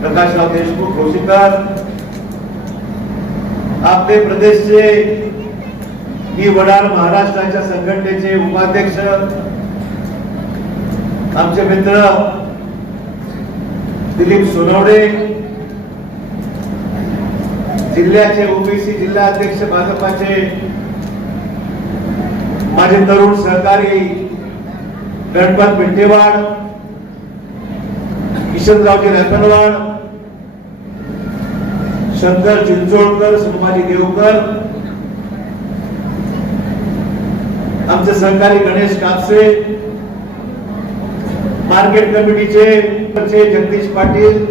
प्रकाशराव देशमुख रोशीकर आपले प्रदेशचे मी वडार महाराष्ट्राच्या संघटनेचे उपाध्यक्ष. आमचे मित्र दिलीप सोनवडे. जिल्ह्याचे ओबीसी जिल्हा अध्यक्ष भाजपाचे माझे तरुण सहकारी गणपत मिठेवाड किशनरावजी रतनवाड शंकर चिंचोळकर संभाजी देवकर आमचे सहकारी गणेश कापसे मार्केट कमिटीचे जगदीश पाटील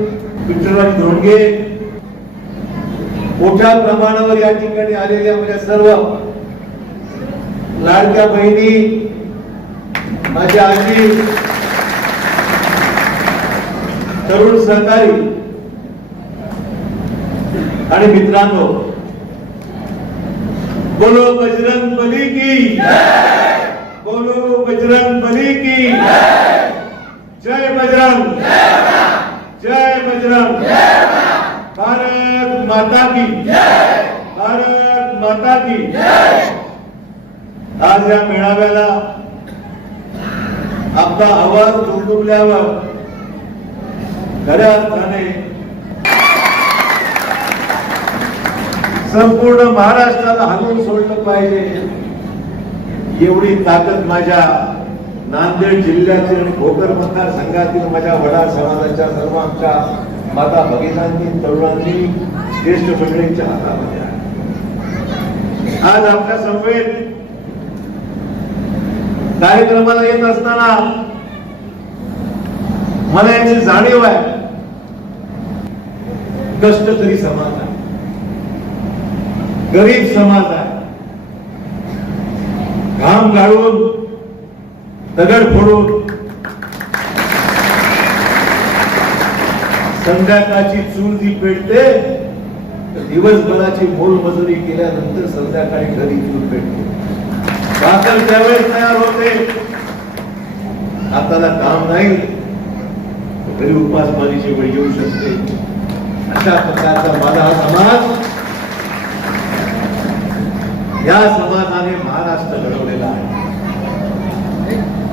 विठ्ठलराव धोंडगे मोठ्या प्रमाणावर या ठिकाणी आलेल्या माझ्या सर्व लाडक्या बहिणी माझ्या आजी तरुण सहकारी आणि मित्रांनो बोलो बजरंग बली की. बोलो बजरंग बली की. जय बजरंग. जय बजरंग. भारत माता की. भारत माता की. आज या मेळाव्याला आपला आवाज दुमदुमल्यावर खऱ्या अर्थाने संपूर्ण महाराष्ट्राला हलवून सोडलं पाहिजे. एवढी ताकद माझ्या नांदेड जिल्ह्यातील आणि भोकर मतदारसंघातील माझ्या वडा समाजाच्या सर्व आमच्या माता भगिनांनी तरुणांनी ज्येष्ठ मंडळींच्या हातामध्ये आज आपल्या समवेत कार्यक्रमाला येत असताना मला याची जाणीव आहे. कष्ट तरी आहे. गरीब समाज आहे. घाम गाळून दगड फोडून संध्याकाळची चूल जी पेटते दिवसभराची मोलमजुरी केल्यानंतर संध्याकाळी घरी चूल पेटते. भाकर त्यावेळेस तयार होते. हाताला काम नाही. घरी उपासमारीची वेळ येऊ शकते. अशा प्रकारचा माझा हा समाज या समाजाने महाराष्ट्र घडवलेला आहे.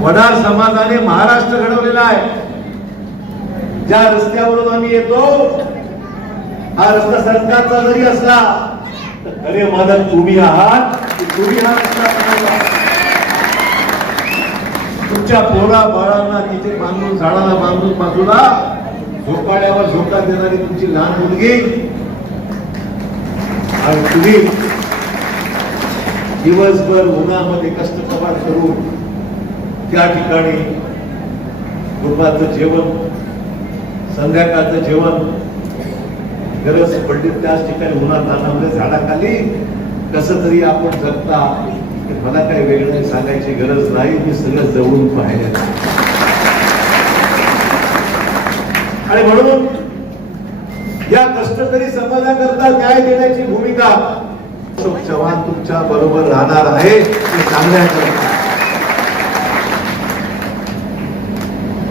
वडार समाजाने महाराष्ट्र घडवलेला आहे. ज्या रस्त्यावरून आम्ही येतो हा रस्ता सरकारचा जरी असला अरे मदत तुम्ही आहात तुम्ही हा रस्ता बनवला तुमच्या पोरा बाळांना तिथे बांधून झाडाला बांधून बाजूला झोपाळ्यावर झोका देणारी तुमची लहान मुलगी. आणि तुम्ही दिवसभर उन्हामध्ये कष्ट करून त्या ठिकाणी दुपारचं जेवण संध्याकाळचं जेवण गरज पडली त्याच ठिकाणी उन्हा तानामध्ये झाडाखाली कसं तरी आपण जगता मला काही वेगळं सांगायची गरज नाही मी सगळं जवळून पाहिलं. आणि म्हणून या कष्टकरी समाजाकरता न्याय देण्याची भूमिका अशोक चव्हाण तुमच्या बरोबर राहणार आहे. ते चांगल्या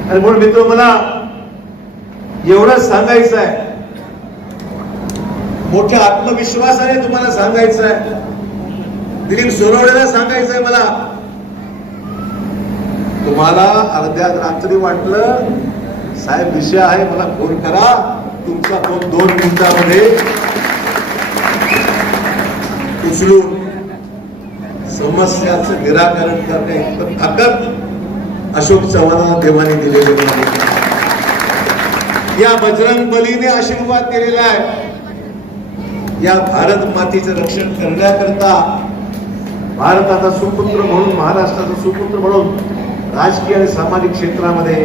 आणि म्हणून मित्र मला एवढंच सांगायचं आहे. मोठ्या आत्मविश्वासाने तुम्हाला सांगायचं आहे. दिलीप सोनवडेला सांगायचं आहे मला. तुम्हाला अर्ध्यात रात्री वाटलं साहेब विषय आहे मला फोन करा. तुमचा फोन दोन मिनिटामध्ये. उचलून समस्याचं निराकरण करण्या इतकं ताकद अशोक चव्हाणांना देवाने दिलेले नाही. या बजरंग बलीने आशीर्वाद दिलेला आहे. या भारत मातीचं रक्षण करण्याकरता भारताचा सुपुत्र म्हणून महाराष्ट्राचा सुपुत्र म्हणून राजकीय आणि सामाजिक क्षेत्रामध्ये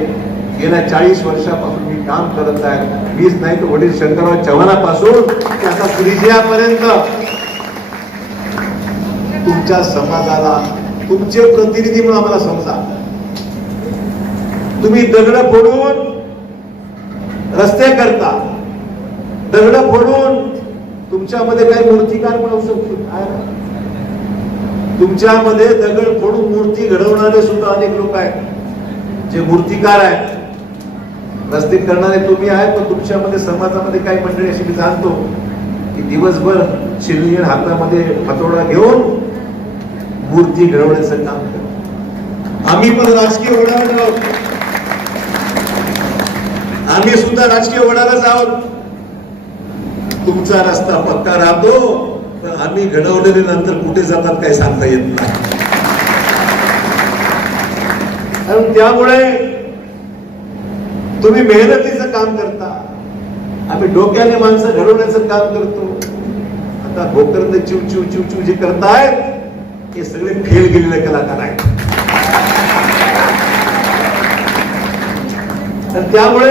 गेल्या चाळीस वर्षापासून मी काम करत आहे. मीच नाही तर वडील शंकरराव चव्हाणापासून त्याचा त्रिजयापर्यंत. तुमच्या समाजाला तुमचे प्रतिनिधी म्हणून आम्हाला समजा. तुम्ही दगड फोडून रस्ते करता. दगड फोडून तुमच्यामध्ये काही मूर्तिकार पण शकतो. तुमच्यामध्ये दगड फोडून मूर्ती घडवणारे सुद्धा अनेक लोक आहेत. जे मूर्तिकार आहेत. रस्ते करणारे तुम्ही आहेत पण तुमच्यामध्ये समाजामध्ये काही मंडळी अशी मी जाणतो की दिवसभर शिलिंग हातामध्ये हातोडा घेऊन मूर्ती घडवण्याचं काम करतो. आम्ही पण राजकीय वडाला आहोत. आम्ही सुद्धा राजकीय वडालाच आहोत. तुमचा रस्ता पक्का राहतो तर आम्ही घडवलेले नंतर कुठे जातात काही सांगता येत नाही. कारण त्यामुळे तुम्ही मेहनतीचं काम करता. आम्ही डोक्याने माणसं घडवण्याचं काम करतो. आता भोकरने चिव चिव चिव चिव जे करतायत हे सगळे फेल गेलेले कलाकार आहेत. तर त्यामुळे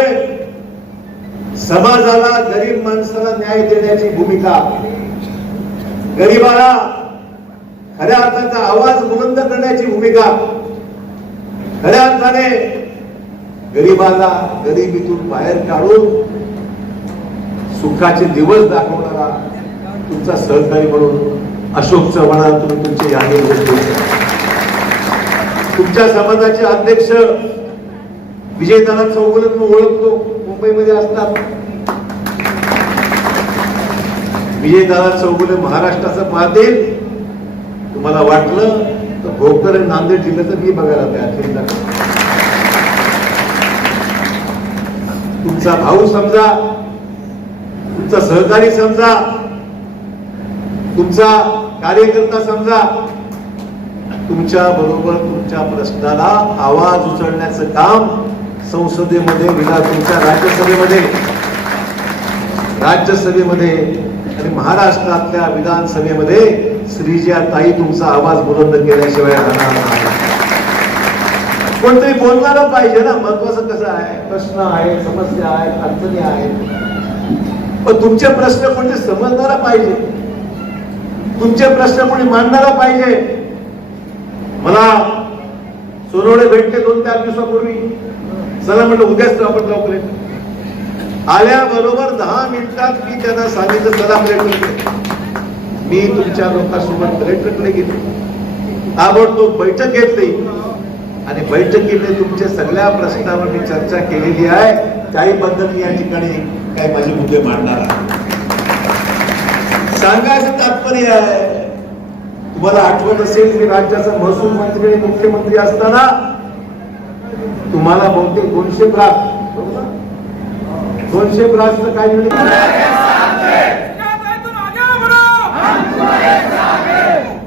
समाजाला गरीब माणसाला न्याय देण्याची भूमिका गरीबाला खऱ्या अर्थाचा आवाज बुलंद करण्याची भूमिका. खऱ्या अर्थाने गरीबाला गरिबीतून बाहेर काढून सुखाचे दिवस दाखवणारा तुमचा सहकारी म्हणून अशोक चव्हाण तुम्ही तुमचे यादी तुमच्या समाजाचे अध्यक्ष विजयदादा चौगुलन मी ओळखतो मुंबईमध्ये असतात. विजयदादा चौगुले महाराष्ट्राचं पाहतील. तुम्हाला वाटलं तर भोकर आणि नांदेड जिल्ह्याचं मी बघायला तयार तुमचा भाऊ समजा तुमचा सहकारी समजा तुमचा कार्यकर्ता समजा तुमच्या बरोबर तुमच्या प्रश्नाला आवाज उचलण्याचं काम संसदेमध्ये विधान तुमच्या राज्यसभेमध्ये राज्यसभेमध्ये आणि महाराष्ट्रातल्या विधानसभेमध्ये श्रीजिया ताई तुमचा आवाज बुलंद केल्याशिवाय राहणार नाही. कोणतरी बोलणारं पाहिजे ना महत्वाचं कसं आहे? प्रश्न आहे समस्या आहेत अडचणी आहेत. पण तुमचे प्रश्न कोणते समजणारा पाहिजे? तुमचे प्रश्न कोणी मांडायला पाहिजे. मला सोनवडे भेटले दोन चार दिवसापूर्वी. चला म्हटलं उद्याच आपण लवकर येतो. आल्याबरोबर दहा मिनिटात मी त्यांना सांगितलं चला कलेक्टर मी तुमच्या लोकांसोबत कलेक्टरकडे गेले. ताबडतोब बैठक घेतली. आणि बैठकीने तुमच्या सगळ्या प्रश्नावर मी चर्चा केलेली आहे. काही बद्दल मी या ठिकाणी काही माझे मुद्दे मांडणार आहे. सांगायचं तात्पर्य आहे. तुम्हाला आठवत असेल मी राज्याचा महसूल मंत्री आणि मुख्यमंत्री असताना तुम्हाला बहुतेक दोनशे ब्रास दोनशे ब्रासचं काय मिळेल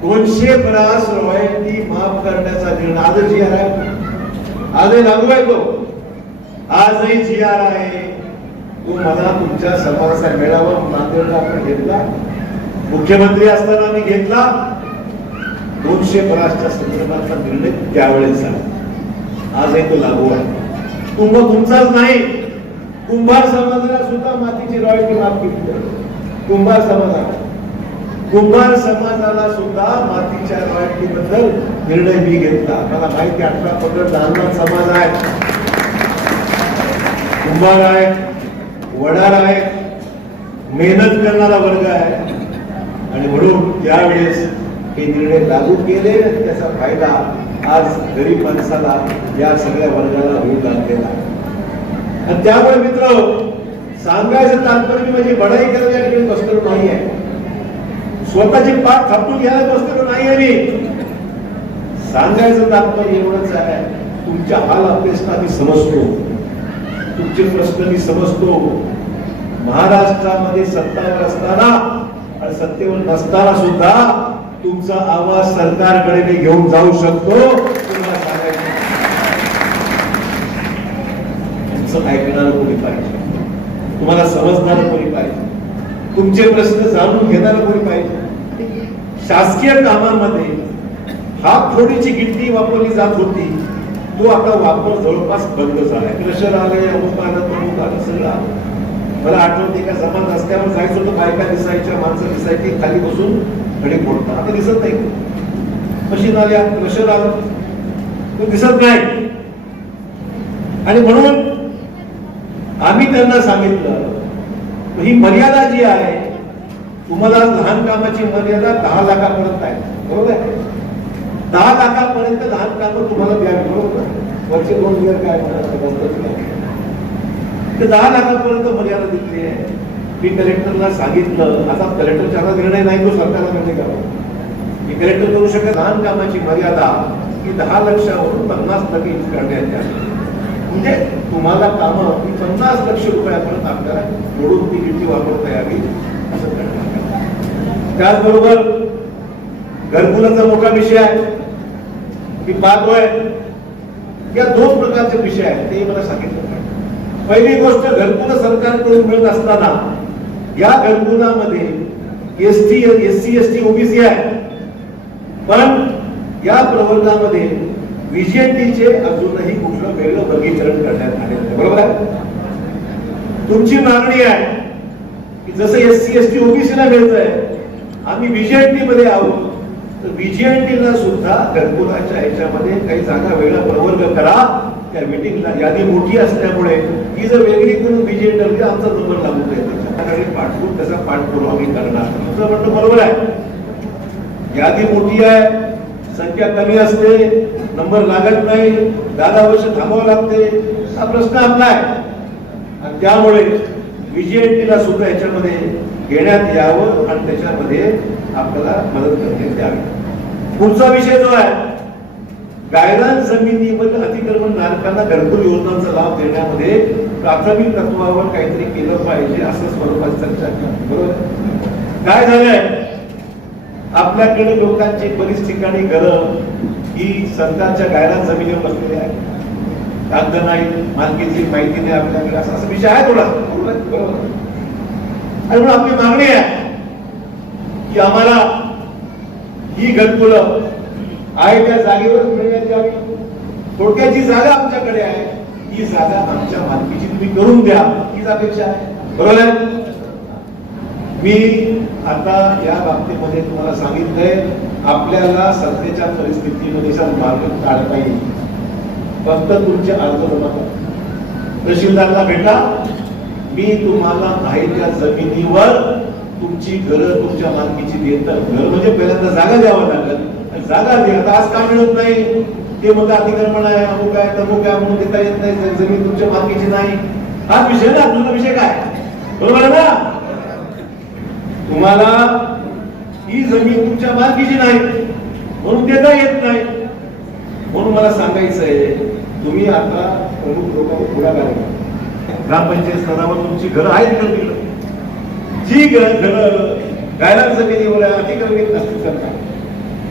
दोनशे ब्रास रॉयल्टी माफ करण्याचा निर्णय. आज जी आर आहे. आजही लागू आहे तो. आजही जी आर आहे. तो मला तुमच्या समाजाचा मेळावा नांदेडला आपण घेतला. मुख्यमंत्री असताना मी घेतला. दोनशे ब्रासच्या संदर्भातला निर्णय त्यावेळेस झाला. आजही तो लागू आहे. कुंभ तुमचाच नाही. कुंभार समाजाला सुद्धा मातीची रॉयल्टी माफ केली कुंभार समाजाला. कुंभार समाजाला सुद्धा मातीच्या रॉयल्टी बद्दल निर्णय मी घेतला. मला माहिती अठरा पंधरा लहान समाज आहे. कुंभार आहे वडार आहे मेहनत करणारा वर्ग आहे. आणि म्हणून यावेळेस हे निर्णय लागू केले. त्याचा फायदा आज गरीब माणसाला या सगळ्या वर्गाला होऊ लागलेला आणि त्यामुळे मित्र सांगायचं तात्पर्य म्हणजे बढाई करायला या ठिकाणी बसलेलो नाही आहे. स्वतःची पाठ थापून घ्यायला बसलेलो नाही आहे मी. सांगायचं तात्पर्य एवढंच आहे. तुमच्या हाल अपेक्षा मी समजतो. तुमचे प्रश्न मी समजतो. महाराष्ट्रामध्ये सत्तावर असताना आणि सत्तेवर नसताना सुद्धा तुमचा आवाज सरकारकडे मी घेऊन जाऊ शकतो तुम्हाला सांगायचं तुमचं ऐकणारं कोणी पाहिजे? तुम्हाला समजणार कोणी पाहिजे? तुमचे प्रश्न जाणून घेणार कोणी पाहिजे? शासकीय कामांमध्ये हात थोडीची गिट्टी वापरली जात होती तो आता वापर जवळपास बंद झालाय. क्रशर आले अमुक आलं तमुक आलं सगळं आलं. मला आठवते का जमा रस्त्यावर जायचं होतं बायका दिसायच्या माणसं दिसायची खाली बसून घडी फोडतात. आता दिसत नाही. मशीन आल्या क्रशर आलं. तो दिसत नाही. आणि म्हणून आम्ही त्यांना सांगितलं ही मर्यादा जी आहे तुम्हाला लहान कामाची मर्यादा दहा लाखापर्यंत आहे. बरोबर आहे? दहा लाखापर्यंत लहान कामं तुम्हाला द्यावी बरोबर? वरचे दोन दिवस काय म्हणतात ते दहा लाखापर्यंत मर्यादा दिली आहे. मी कलेक्टरला सांगितलं आता कलेक्टरचा आता निर्णय नाही तो सरकारला निर्णय करावा. मी कलेक्टर करू शकत लहान कामाची मर्यादा ही दहा लक्षावरून पन्नास टक्के करण्यात म्हणजे तुम्हाला कामं ही पन्नास लक्ष रुपयापर्यंत आपल्याला जोडून ती किती वापरता यावी असं करण्यात त्याचबरोबर घरकुलाचा मोठा विषय आहे. की पाहतोय. या दोन प्रकारचे विषय आहेत ते मला सांगितलं पाहिजे. पहिली गोष्ट घरकुल सरकारकडून मिळत असताना या घरकुलामध्ये S T S C S T OBC आहे. पण या प्रवर्गामध्ये विजेटीचे अजूनही कुठलं वेगळं वर्गीकरण करण्यात आलेलं नाही. बरोबर आहे? तुमची मागणी आहे की जसं S C S T OBC ला आहे आम्ही व्हीजीएनटी मध्ये आहोत तर व्हीजीएनटी ला सुद्धा घरकुलाच्या ह्याच्यामध्ये काही जागा वेगळा प्रवर्ग करा. त्या मिटिंगला यादी मोठी असल्यामुळे ही जर वेगळी करून व्हीजीएनटी आमचा नंबर लागू नये. त्याच्याकडे पाठवून त्याचा पाठपुरावा मी करणार. तुमचं म्हणणं बरोबर आहे. यादी मोठी आहे. संख्या कमी असते. नंबर लागत नाही. दहा वर्ष थांबावं लागते. हा प्रश्न आपला आहे. आणि त्यामुळे व्हीजीएनटीला सुद्धा याच्यामध्ये घेण्यात यावं आणि त्याच्यामध्ये आपल्याला मदत करण्यात यावी. पुढचा विषय जो आहे गायरान जमिनीमध्ये अतिक्रमण धारकांना घरकुल योजनांचा लाभ देण्यामध्ये प्राथमिक तत्वावर काहीतरी केलं पाहिजे असं स्वरूपात चर्चा केली. बरोबर? काय झालंय? आपल्याकडे लोकांची बरीच ठिकाणी घरं ही सरकारच्या गायरान जमिनीवर बसलेली आहे कागद नाही मालकीची माहिती नाही आपल्याकडे. असा असा विषय आहे थोडा. बरोबर? आणि म्हणून आपली मागणी आहे की आम्हाला ही घरकुलं आहे त्या जागेवर मिळण्यात द्यावी थोडक्यात जी जागा आमच्याकडे आहे ही जागा आमच्या मालकीची तुम्ही करून द्या. हीच अपेक्षा आहे. बरोबर आहे? मी आता या बाबतीमध्ये तुम्हाला सांगितलंय आपल्याला सध्याच्या परिस्थितीमध्ये मार्ग काढता येईल. फक्त तुमचे अर्ज बनवा तहसीलदारला भेटा. मी तुम्हाला आहे त्या जमिनीवर तुमची घरं तुमच्या मालकीची देत घर म्हणजे पहिल्यांदा जागा द्यावं लागेल. जागा दे. आता आज का मिळत नाही? ते मग अतिक्रमण आहे अमुक आहे तमुक आहे म्हणून देता येत नाही? जमीन तुमच्या बाकीची नाही. हा विषय ना तुझा विषय काय? बरोबर आहे ना? तुम्हाला ही जमीन तुमच्या मालकीची नाही म्हणून देता येत नाही. म्हणून मला सांगायचं आहे तुम्ही आता प्रमुख लोकांना पुढाकार घ्या. ग्रामपंचायत स्तरावर तुमची घरं आहेत का तिकडं? जी घर घरं गायला जमिनीवर अतिक्रमित असतील सरकार.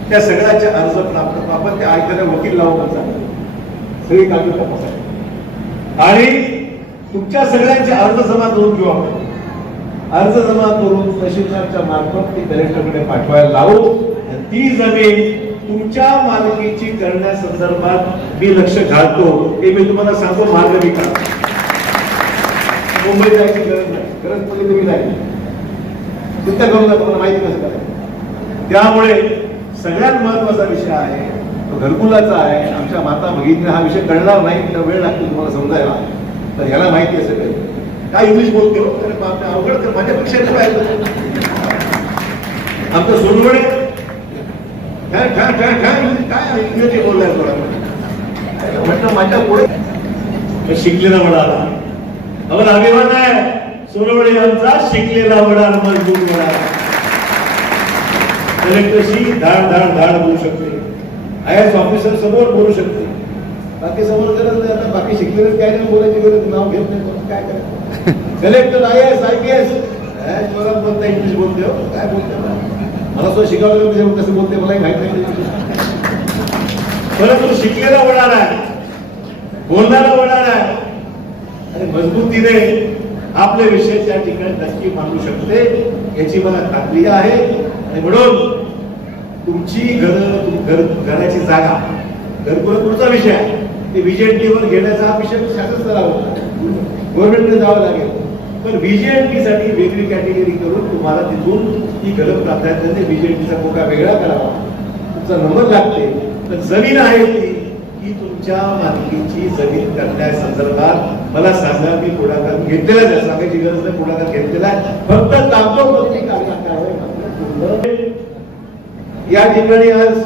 त्या सगळ्याचे अर्ज प्राप्त आपण त्या आयकऱ्या वकील लावून सगळी कागद तपासायची आणि तुमच्या सगळ्यांचे अर्ज जमा करून घेऊ आपण. अर्ज जमा करून तहसीलदारच्या मार्फत ती कलेक्टरकडे पाठवायला लावू. ती जमीन तुमच्या मालकीची करण्यासंदर्भात मी लक्ष घालतो. हे मी तुम्हाला सांगतो मार्ग मी का मुंबई जायची गरज नाही. गरज पडली तुम्ही जायची चिंता करू नका तुम्हाला माहिती कसं करायचं? त्यामुळे सगळ्यात महत्त्वाचा विषय आहे तो घरकुलाचा आहे आमच्या माता भगिनीला हा विषय कळणार नाही तर वेळ लागतो तुम्हाला समजायला. तर ह्याला माहिती असेल काही. काय इंग्लिश बोलतो? अवघड तर माझ्यापेक्षा खूप आमचं सोनवणे. काय काय काय काय काय इंग्रजी बोललाय थोडा. म्हटलं माझ्या पुढे. शिकलेला वडा आला अगं अभिमान आहे. सोनवणे यांचा शिकलेला वडा मजबूत वडा. कलेक्टरशी धाड धाड धाड बोलू शकते. आय एस ऑफिसर समोर बोलू शकते. बाकी समोर गरज नाही आता बाकी शिकलेलं काय नाही बोलायची गरज नाव घेत नाही काय करायचं collector I S I P S मला बोलता इंग्लिश बोलते हो. काय बोलते हो? मला? तो शिकावलं म्हणजे कसं बोलते मलाही माहीत नाही. परंतु शिकलेला वडार आहे. बोलणारा वडार आहे. आणि मजबूतीने आपले विषय त्या ठिकाणी नक्की मांडू शकते याची मला खात्री आहे. आणि म्हणून तुमची घर घर घराची जागा घरकुल पुढचा विषय आहे. ते व्हीजेएनटीवर घेण्याचा हा विषय शासन स्तरावर गव्हर्नमेंटने जावं लागेल. पण व्हीजेएनटी साठी वेगळी कॅटेगरी करून तुम्हाला तिथून ही घरं प्राधान्याने व्हीजेएनटीचा कोटा वेगळा करावा. तुमचा नंबर लागते. तर जमीन आहे ती की तुमच्या मालकीची जमीन करण्यासंदर्भात मला सांगा. मी पुढाकार घेतलेला आहे. सांगायची गरज नाही. पुढाकार घेतलेला आहे. फक्त कागदोपत्री कारवाई कारवाई या ठिकाणी आज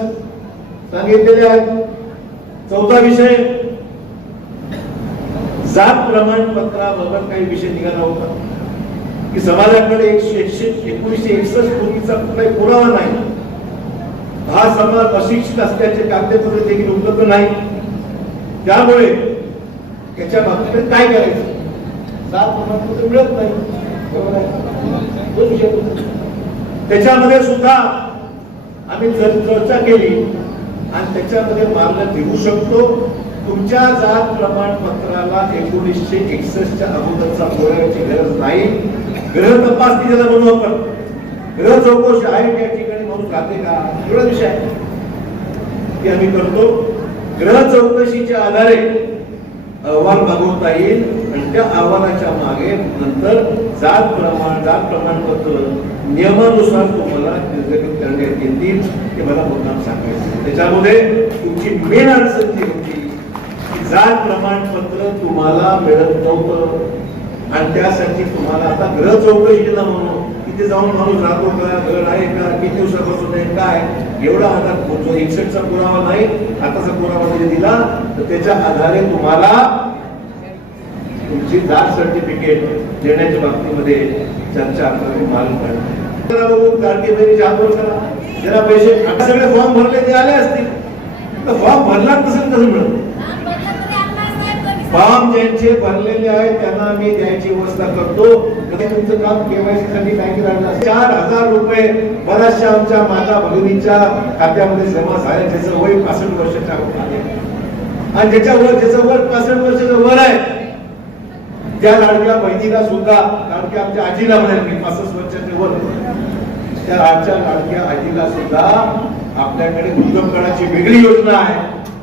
सांगितलेले आहेत. चौथा विषय जात प्रमाणपत्राबाबत काही विषय निघाला होता. की समाजाकडे एकशे एकशे एकोणीशे एकसष्ट पूर्वीचा कुठलाही पुरावा नाही. हा समाज अशिक्षित असल्याचे कागदपत्र देखील उपलब्ध नाही. त्यामुळे त्याच्या बाबतीत काय करायचं? जात प्रमाणपत्र मिळत नाही. त्याच्यामध्ये सुद्धा आम्ही जर चर्चा केली आणि त्याच्यामध्ये मार्ग देऊ शकतो तुमच्या जात प्रमाणपत्राला एकोणीसशे एकसष्टच्या अगोदरचा पुराव्याची गरज नाही. ग्रह तपासणी ज्याला म्हणू आपण. ग्रह चौकशी आहे त्या ठिकाणी म्हणून राहते का? एवढा विषय आहे. ते आम्ही करतो. ग्रह चौकशीच्या आधारे अहवाल मागवता येईल. त्या आव्हानाच्या मागे नंतर जात प्रमाण जात प्रमाणपत्र नियमानुसार तुम्हाला निर्गमित करण्यात येतील ते मला मुद्दाम सांगायचं त्याच्यामध्ये तुमची मेन अडचण जी होती की जात प्रमाणपत्र तुम्हाला मिळत नव्हतं. आणि त्यासाठी तुम्हाला आता ग्रह चौकशीला म्हणून तिथे जाऊन माणूस राहतो का घर आहे का किती दिवसापासून आहे काय? एवढा आधार पोहोचतो एकसष्टचा पुरावा नाही आताचा पुरावा जरी दिला तर त्याच्या आधारे तुम्हाला तुमची जात सर्टिफिकेट देण्याच्या बाबतीमध्ये चर्चा करावी मालूम जरा करा पैसे आता सगळे फॉर्म भरले ते आले असतील. तर फॉर्म भरला तसं कसं मिळत फॉर्म ज्यांचे भरलेले आहेत त्यांना आम्ही द्यायची व्यवस्था करतो. तुमचं काम केवायसी साठी बँकेत आणलं चार हजार रुपये बऱ्याचशा आमच्या माता भगिनीच्या खात्यामध्ये जमा झाले त्याचं वय पासष्ट वर्षाच्या आणि ज्याच्या वर ज्याचं वर पासष्ट वर्षाचं वर आहे त्या लाडक्या बहिणीला सुद्धा लाडक्या आमच्या आजीला म्हणाल मी पासष्ट वर्षाचे वर त्या आजच्या लाडक्या आजीला सुद्धा आपल्याकडे उद्योगकराची वेगळी योजना आहे.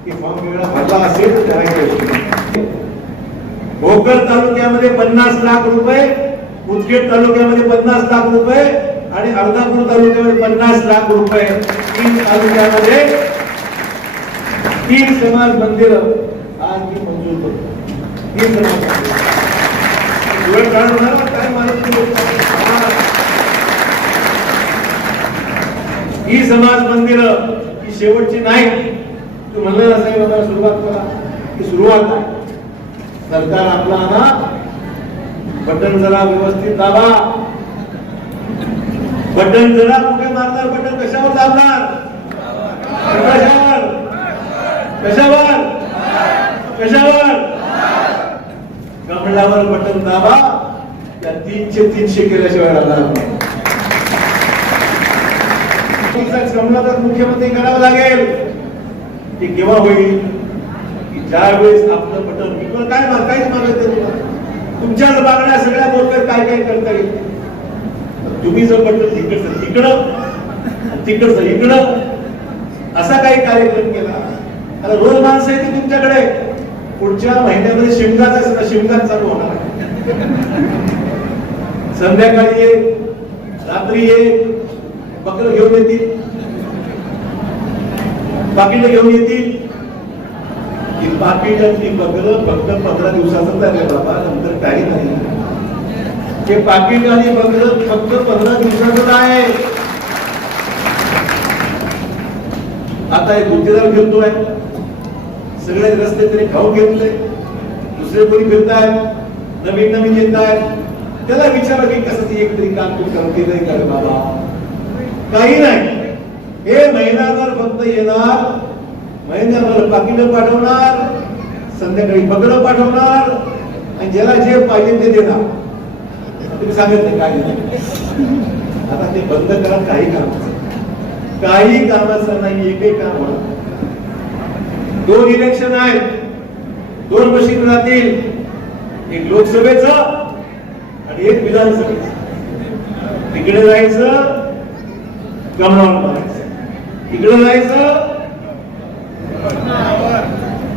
की फॉर्म वेगळा भरला असेल तर त्याला योजना भोकर तालुक्यामध्ये पन्नास लाख रुपये उदगीर तालुक्यामध्ये पन्नास लाख रुपये आणि अर्धापूर तालुक्यामध्ये पन्नास लाख रुपये. तीन तालुक्यामध्ये तीन समाज मंदिर आज मी मंजूर करतो. तीन समाज मंदिरं. वेळ काढून ना, काय मानत नाही. ही समाज मंदिर ही शेवटची नाही. तू म्हणलेला साहेब आता सुरुवात करा. ही सुरुवात आहे. सरकार आपला ना बटन जरा व्यवस्थित दाबा. बटन जरा कुठे मारणार? बटन कशावर दाबणार? कशावर? कशावर? कशावर? कमळावर बटन दाबा त्या तीनशे तीनशे केल्याशिवाय राहणार नाही. तर मुख्यमंत्री करावं लागेल. ते केव्हा होईल? की ज्या वेळेस आपलं बटन मी पण काय माग काहीच मागत तुम्हाला तुमच्या मागण्या सगळ्या बोलकर काय काय करता येईल तुम्ही जर बटन तिकडचं तिकडं तिकडचं इकडं असा काही कार्यक्रम केला. आता रोज माणसं येते तुमच्याकडे. पुढच्या महिन्यामध्ये शिमगाचा सुद्धा शिमगाच चालू होणार आहे. संध्याकाळी ये रात्री ये बकर घेऊन येतील. पाकिट घेऊन येतील. ती पाकिट आणि बकर फक्त पंधरा दिवसाचं आहे बाबा नंतर काही नाही. ते पाकिट आणि बकर फक्त पंधरा दिवसाचं आहे आता एक गुत्तेदार फिरतोय. सगळे रस्ते तरी खाऊ घेतले. दुसरे कोणी फिरतायत नवीन नवीन येत आहेत त्याला विचारा की कसं ती एक तरी काम तू करते नाही कर बाबा? काही नाही. हे महिनाभर फक्त येणार महिन्याभर पाकिट पाठवणार संध्याकाळी पगड पाठवणार आणि ज्याला जे पाहिजे ते देणार. तुम्ही सांगत नाही काय नाही. आता ते बंद करा काही कामाचं. काही कामाचं नाही एकही काम होणार दोन इलेक्शन आहेत. दोन मशीन राहतील. एक लोकसभेचं आणि एक विधानसभेचं. तिकडे जायचं कमळावर मारायचं. इकडे जायचं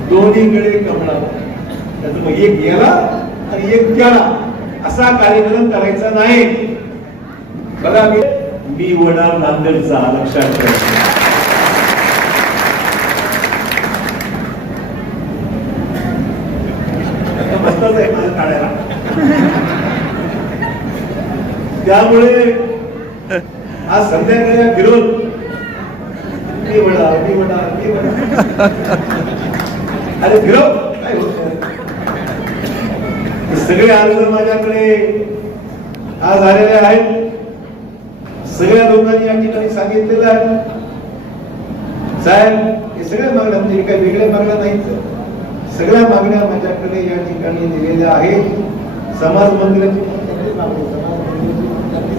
दोन्हीकडे कमळावर. त्याचं मग एक गेला आणि एक गेला असा कार्यक्रम करायचा नाही. बघा मी मी वडा नांदेडचा लक्षात ठेवा आता मस्तच आहे माझं काढायला त्यामुळे आज संध्याकाळी विरोध मी म्हणा मी म्हणा मी म्हणा अरे विरोध काय होत सगळे अर्ज माझ्याकडे आज आलेले आहेत. सगळ्या लोकांनी या ठिकाणी सांगितलेलं आहे. साहेब हे सगळ्या मागण्या म्हणजे काही वेगळ्या मागण्या नाहीत. सगळ्या मागण्या माझ्याकडे या ठिकाणी दिलेल्या आहेत. समाज मंदिराची मागणी,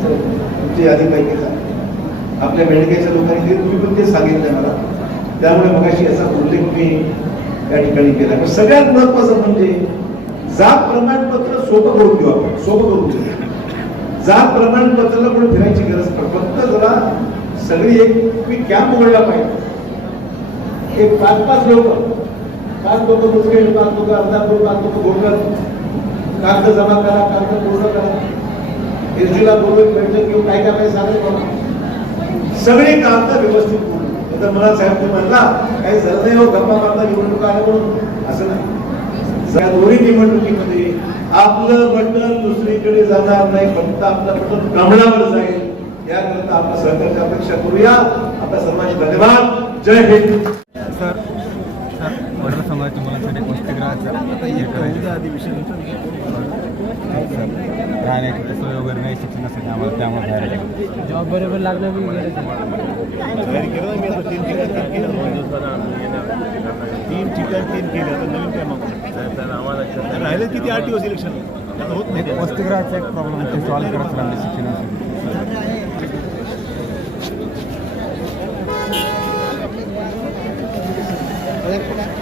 सर तुमची यादी पैकीच आहे आपल्या मेडिकेच्या लोकांनी ते तुम्ही पण ते सांगितलं मला. त्यामुळे मगाशी याचा उल्लेख मी या ठिकाणी केला. पण सगळ्यात महत्वाचं म्हणजे जात प्रमाणपत्र सोपं करून देऊ आपण. सोपं करून देऊ. जात प्रमाणपत्राला कोणी फिरायची गरज पड फक्त जरा सगळी एक मी कॅम्प उघडला पाहिजे. एक पाच पाच लोक. पाच लोक मुस्लिम पाच लोक अर्धापूर पाच लोक गोकर कागद जमा करा कागद पूर्ण करा. एसडीला बोलून बैठक घेऊन काय काय सांगायचं मला सगळी कागद व्यवस्थित पूर्ण तर मला साहेब तुम्ही म्हणला काही झालं नाही हो गप्पा मारता निवडणूक आहे म्हणून. असं नाही. सगळ्या दोन्ही निवडणुकीमध्ये आपलं बटन दुसरीकडे जाणार नाही फक्त आपलं बटन कमळावर जाईल. याकरता आपण सहकार्याची अपेक्षा करूया. आपल्या सर्वांचे धन्यवाद. जय हिंद. सर सर वडील हे करायचं. सर राहण्याची सोय वगैरे नाही शिक्षणासाठी आम्हाला त्यामुळे बाहेर गेलो जॉब बरोबर लागलं मी तीन ठिकाण तीन केले आता नवीन काय मागू राहिले किती आठ दिवस इलेक्शन आता होत नाही ते. एक प्रॉब्लेम आहे ते सॉल्व्ह करायचं लागले शिक्षणासाठी नमस्कार